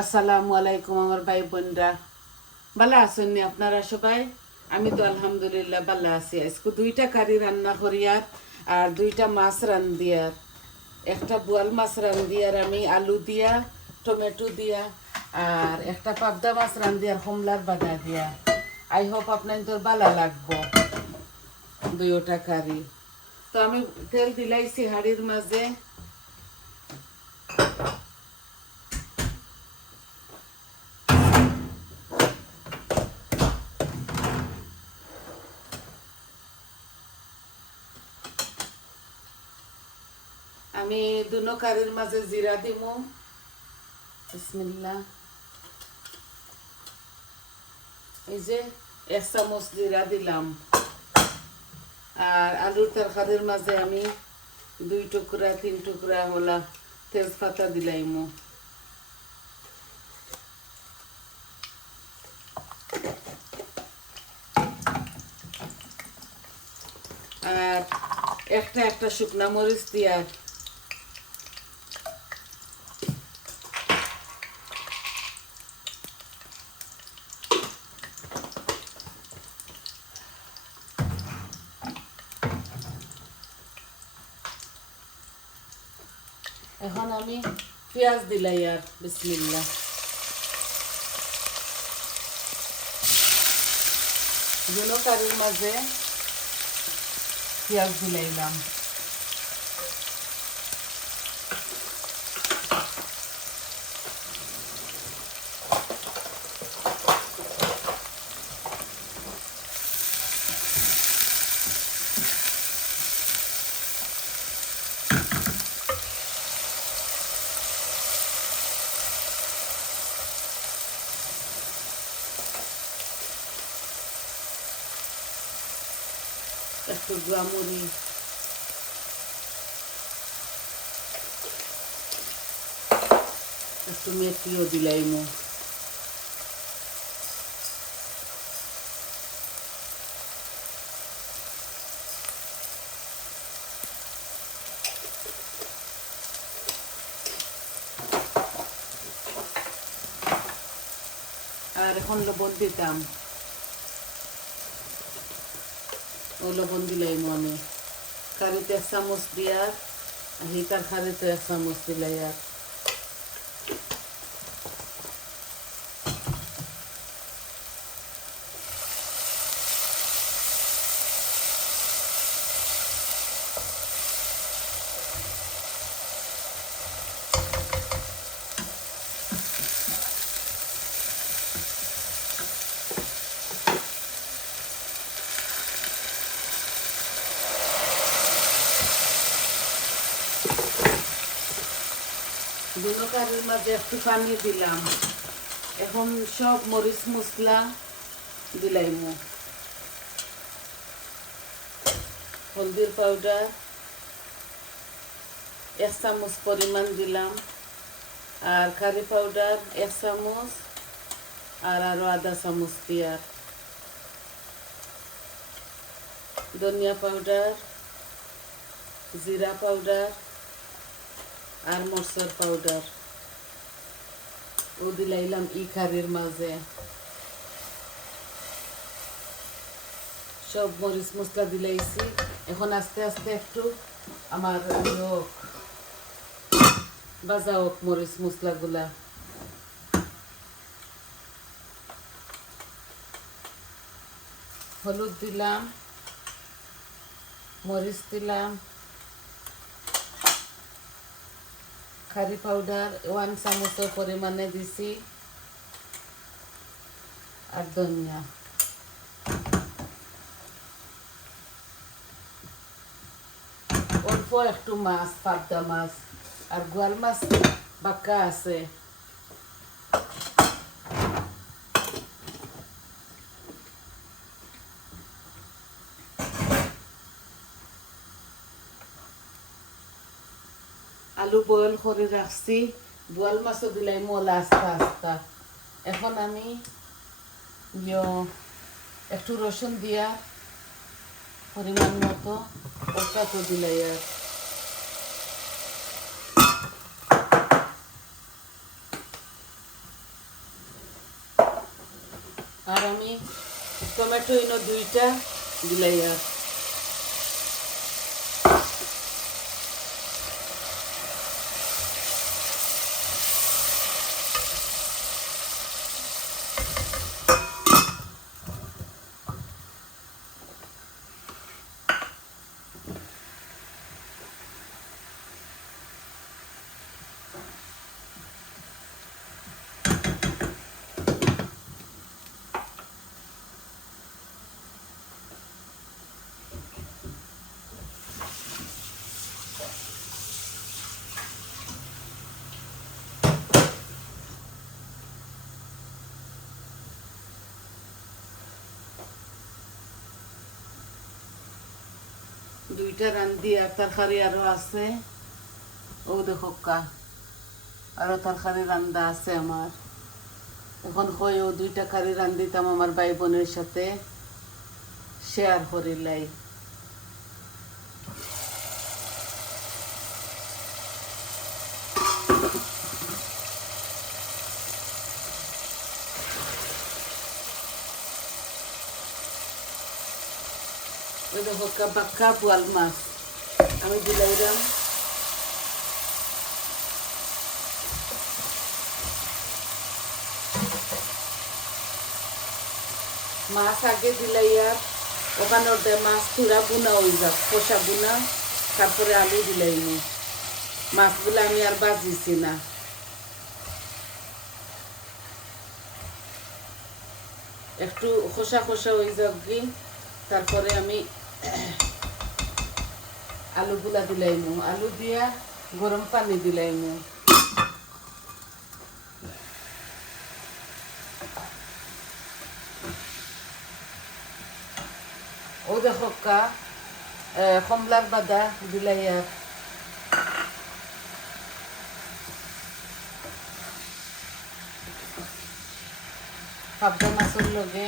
আসসালামু আলাইকুম আমার ভাই বোনরা, ভালো আছেন নি আপনারা সবাই? আমি তো আলহামদুলিল্লাহ ভালো আছি। আজকে দুইটা কারি রান্না করিয়ার আর দুইটা মাছ রান্ধিয়ার, একটা বোয়াল মাছ রান্ধিয়ার আমি আলু দিয়া টমেটো দিয়া, আর একটা পাবদা মাছ রান্ধিয়ার কমলার বাদা দিয়া। আই হোপ আপনার তোর ভালো লাগবো দুইটা কারি। তো আমি তেল দিলাইছি হাড়ির মাঝে। আমি দুনো কারির মাঝে জিরা দিমু। বিসমিল্লাহ। এই যে 1 চামচ জিরা দিলাম। আর আলুর তরকারির মাঝে আমি 2 টুকরা 3 টুকরা হলা তেজপাতা দিলাইমু। আর একটা একটা শুকনা মরিচ দিয়া এখন আমি পেঁয়াজ দিলাই। আর বিসমিল্লাহ। দুনো কারির মাঝে পেঁয়াজ দিলাইলাম। একটু গুঁড়ামুড়ি, একটু মেথিও দিলাইমু। আর এখন লবণ দিতাম। ও লবণ দিলাইমু আমি। কারিতে 1 চামচ দিয়ার, হিতার কারিতে 1 চামচ দিলাই। আর দুনো কারির মাঝে একটু পানি দিলাম। এখন সব মরিচ মশলা দিলাইমু। হলদির পাউডার 1 চামচ পরিমাণ দিলাম। আর কারি পাউডার 1 চামচ, আর আরো আধা চামচ দিয়ার। ধনিয়া পাউডার, জিরা পাউডার আর মরচার পাউডার ও দিলাইলাম ই কারির মাঝে। সব মরিচ মশলা দিলাইছি। এখন আস্তে আস্তে একটু আমার বাজা হোক মরিচ মশলাগুলা। হলুদ দিলাম, মরিচ দিলাম, কারি পাউডার 1 চামচ পরিমাণে দিছি, আর ধনিয়া। অল্প একটু মাছ, পাবদা মাছ আর গোয়াল মাছ বাক্কা আছে। আলু বয়েল করে রাখছি, বোয়াল মাছও দিলাই মলা আস্তা আস্তা। এখন আমি একটু রসুন দিয়া পরিমাণ মতো ওটা তো দিলাই। আর আর আমি টমেটো ইনো 2টা দিলাই আর দুইটা রান্ধি আর তরকারি আরো আছে ও দেখো কা আরো তরকারি রান্দা আছে আমার এখন হয় ও 2টা কারি রান্ধিতাম আমার ভাই বোনের সাথে শেয়ার করিলাই ওই দেখো কা বাক্কা বোয়াল মাছ আমি দিলাইরাম মাছ আগে দিলাই আর ওখানে মাছ পুরা বুনা হয়ে যাক কষা বুনা তারপরে আলু দিলাই নি মাছগুলো আমি আর বাজিছি না একটু খোসা খোসা হয়ে যাক কি তারপরে আমি আলুগুলা দিলাইমু আলু দিয়া গরম পানি দিলাইমু ও দেখো কা কমলার বাদা দিলাই আর পাবদা মাছের লগে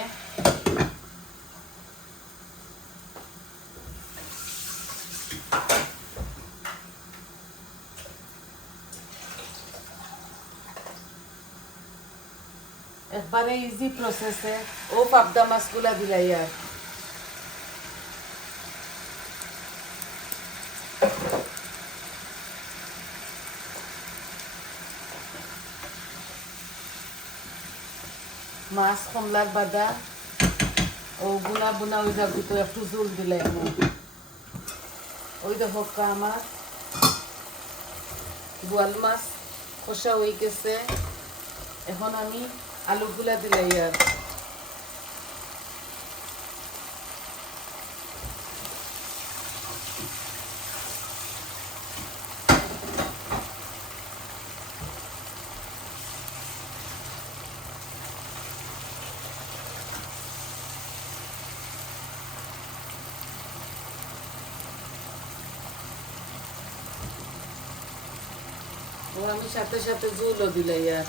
একবারে ইজি প্রসেসে ও পাবদা মাছগুলা দিলাই আর মাছ কমলার বাদা ও বুনা বুনা ওই যাবি তো একটু জোল দিলাই ওই দেখো আমার বোয়াল মাছ কষা হয়ে গেছে এখন আমি আলুগুলা দিলাই আর ও আমি সাথে সাথে জোলও দিলাই আর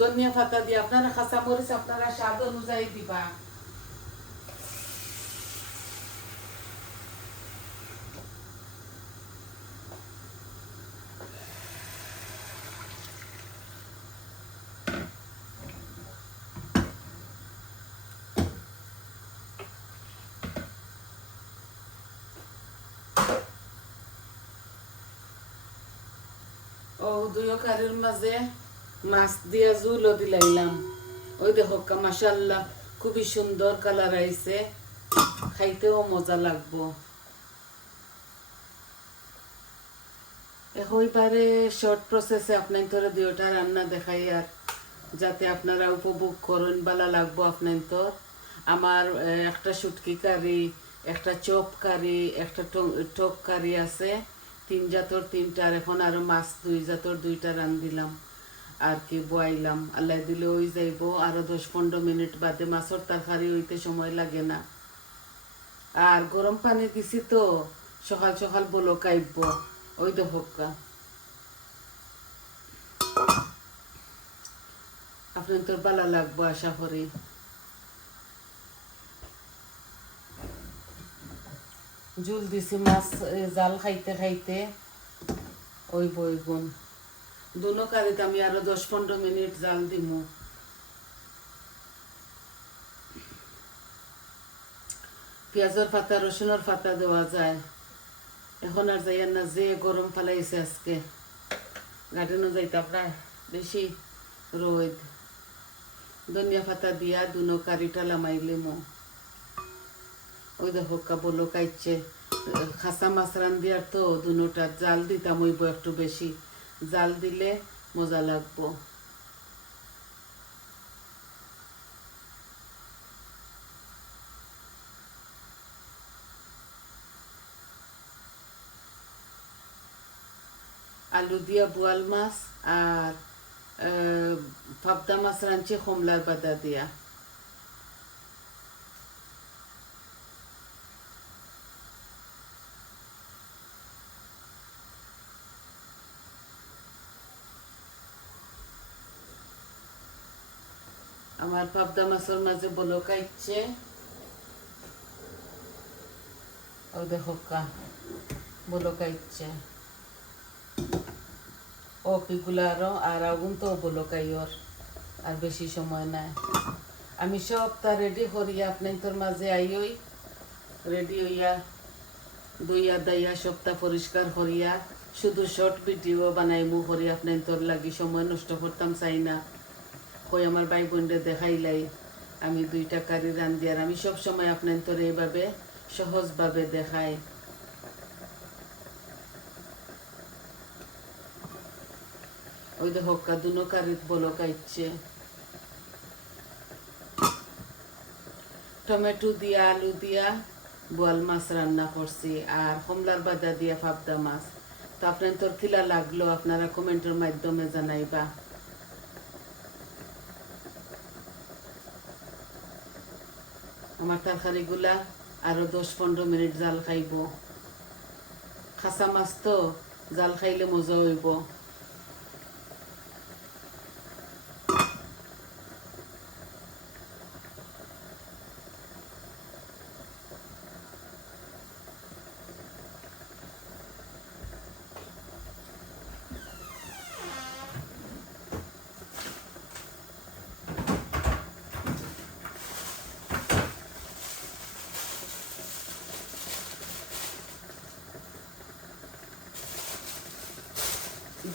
ধনিয়া পাতা দিয়ে আপনারা কাঁচা মরিচ আপনারা স্বাদ অনুযায়ী দিবা ও দুই কারির মাঝে মাছ দিয়া জুলও দিলাইলাম ওই দেখো মাশাআল্লাহ খুবই সুন্দর কালার আইছে খাইতেও মজা লাগবো হইবারে শর্ট প্রসেসে আপনার তোরে 2টা রান্না দেখাই আর যাতে আপনারা উপভোগ করেন ভালো লাগবো আপনার তো আমার একটা শুটকি কারি একটা চপ কারি একটা টক কারি আছে 3 জাতর 3টা আর এখন আরো মাছ 2 জাতর 2টা রান্ধিলাম আর কি বয়াইলাম আল্লাহ দিলে ওই যাইব আরো 10-15 মিনিট বাদে মাছের তরকারি হইতে সময় লাগে না আর গরম পানি দিছি তো সকাল সকাল বলো কাইব ওই দেখো আপনার তোর ভালো লাগবো আশা করি। জুল দিছি মাছ জাল খাইতে খাইতে ওই বইগুন দুনো কারিতে আমি আরো 10-15 মিনিট জাল দিমু। পেঁয়াজের পাতা রসুনের পাতা দেওয়া যায়, এখন আর যাই না, যে গরম ফেলাইছে আজকে গার্ডেনও যাইতে আপনার বেশি রোদ। ধনিয়া পাতা দিয়া দুনো কারিটা লামাইলিমু। ওই দেখো বলো কাইছে খাসা মাছ রান্ধিয়ার তো দুনোটা জাল দিতাম হইব, একটু বেশি জাল দিলে মজা লাগবো। আলু দিয়া বোয়াল মাছ আর পাবদা মাছ রাঁধছি কমলার বাদা দিয়া। আমার পাবদা মাছের মাঝে বলো কাইছে, ও দেখো বলো কাইছে ও পিগুলা আর আগুন তো বলো কাইর আর বেশি সময় নাই। আমি সবটা রেডি করিয়া আপনার তোর মাঝে আইই, রেডি হইয়া দইয়া দাইয়া সবটা পরিষ্কার করিয়া শুধু শর্ট ভিডিও বানাইমু করি আপনার তোর লাগি, সময় নষ্ট করতাম চাই না। কই আমার ভাই বোনরে দেখাইলাই আমি 2টা কারি রান্ধি, আর আমি সব সময় আপনার তোর এইভাবে সহজভাবে দেখাই। ওই দেখো দুনো কারিত বলো কাইছে। টমেটো দিয়া আলু দিয়া বোয়াল মাছ রান্না করছি আর কমলার বাদা দিয়া পাবদা মাছ। তো আপনার তোর কিলা লাগলো আপনারা কমেন্টের মাধ্যমে জানাইবা। আমার তরকারিগুলা আরো 10-15 মিনিট জাল খাইব, খাসা মাছ তো জাল খাইলে মজা হইব।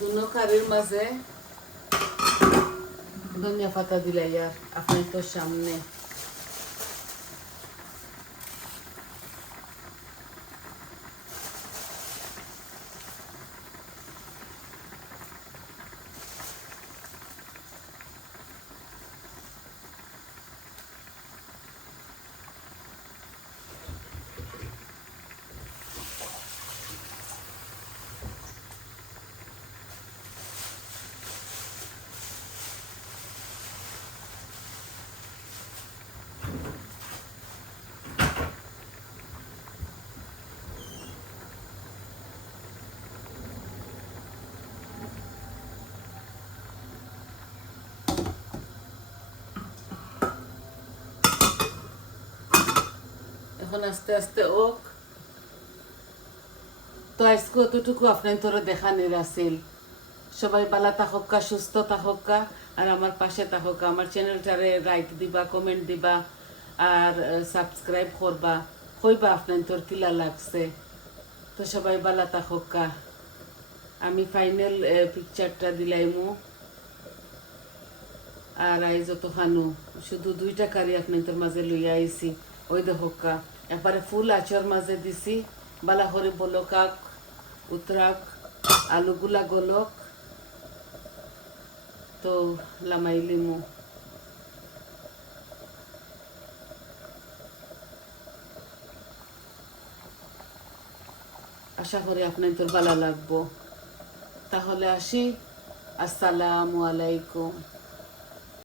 দুনো কারির মাঝে ধনিয়া পাতা দিলাই আর আপনার তোর সামনে। এখন আস্তে আস্তে ওক। তো আজকে অতটুকু আপনার তোরা দেখানোর আছিল। সবাই ভালো থাকা, সুস্থ থাকা আর আমার পাশে থাকা। আমার চ্যানেলটারে লাইক দিবা, কমেন্ট দিবা আর সাবস্ক্রাইব করবা, কইবা আপনার তোর কিলা লাগছে। তো সবাই ভালো থাকা। আমি ফাইনাল পিকচারটা দিলাইমু। আর আই যত খানু শুধু 2টা কারি আপনার তোর মাঝে লইয়া আইছি। ওই দেখা একবারে ফুল আচর মাঝে দিছি, বালা করে বলকাক উতরাক আলুগুলা গলক। তো লামাইলিমু। আশা করি আপনার তোর ভালো লাগবো। তাহলে আসি, আসসালামু আলাইকুম।